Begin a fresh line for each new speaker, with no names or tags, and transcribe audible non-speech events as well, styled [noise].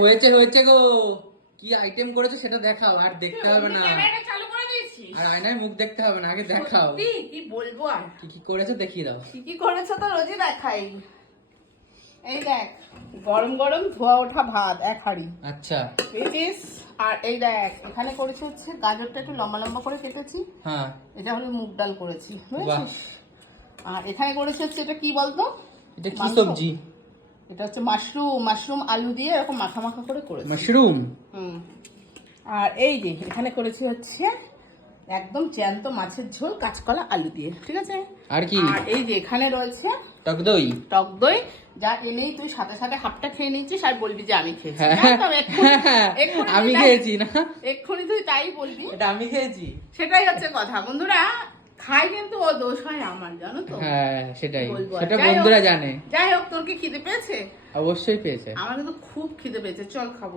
হয়েছে হয়েছে গো। কি আইটেম করেছ সেটা দেখাও আর দেখতে হবে না।
চালু করে দিয়েছিস?
আর আয়নায় মুখ দেখতে হবে না আগে দেখাও।
কি বলব আর?
কি কি করেছ দেখিয়ে দাও।
কি কি করেছ তো রোজই দেখাই। এই দেখ গরম গরম ধোয়া ওঠা ভাত এক হাঁড়ি।
আচ্ছা।
আর এই দেখ এখানে করেছি হচ্ছে গাজরটা একটু লম্বা লম্বা করে কেটেছি।
হ্যাঁ।
এটা হলো মুগ ডাল করেছি বুঝেছিস? আর এখানে করেছি হচ্ছে এটা কি বলতো?
এটা কি সবজি?
এটা হচ্ছে মাশরুম মাশরুম আলু দিয়ে এরকম মাখা মাখা করে করেছি।
মাশরুম?
হুম। আর এই যে এখানে করেছি হচ্ছে একদম জ্যান্ত মাছের ঝোল কাঁচকলা আলু দিয়ে ঠিক আছে?
আর কি?
আর এই যে এখানে রয়েছে
টক দই?
টক দই যা এনেই তুই সাথে সাথে হাফটা খেয়ে নিচ্ছিস আর বলবি যে আমি খেয়েছি।
হ্যাঁ, আমি [laughs] খেয়েছি না।
এক্ষুনি তুই তাই বলবি।
এটা আমি খেয়েছি।
সেটাই হচ্ছে কথা। বন্ধুরা খাই কিন্তু ও দোষ হয় আমার জানো তো।
হ্যাঁ সেটাই। সেটা বন্ধুরা জানে।
যাই হোক তোর কি খিদে পেয়েছে?
অবশ্যই পেয়েছে।
আমার কিন্তু খুব খিদে পেয়েছে। চল খাব।